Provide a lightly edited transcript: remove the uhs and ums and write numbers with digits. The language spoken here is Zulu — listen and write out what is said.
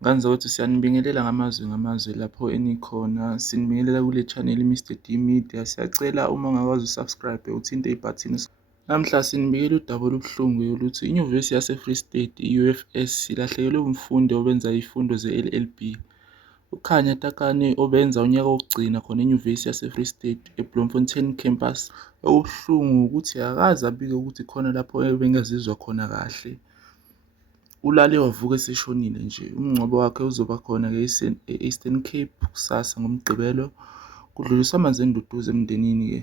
Ngani zawethu, siyanibingelela ngamazwe lapho enikhona. Sinibingelela kule channel Mr. D Media. Siyacela uma ungakwazi usubscribe uthinte ibhathini. Namhla sinibikela udaba olubuhlungu ukuthi inyuvesi yase-Free State, i-UFS, ilahlekelwe umfundi obenza izifundo ze-LLB. UKhanya Takane obenza unyaka wokugcina khona enyuvesi yase-Free State eBloemfontein campus. Okubuhlungu ukuthi akaze abike ukuthi khona lapho ebengazizwa khona kahle. Ulale wavuka eseshonile nje. Umngcwabo wakhe uzoba khona e-Eastern Cape kusasa ngoMgqibelo. Kudluliswa amanzi enduduzo emndenini-ke.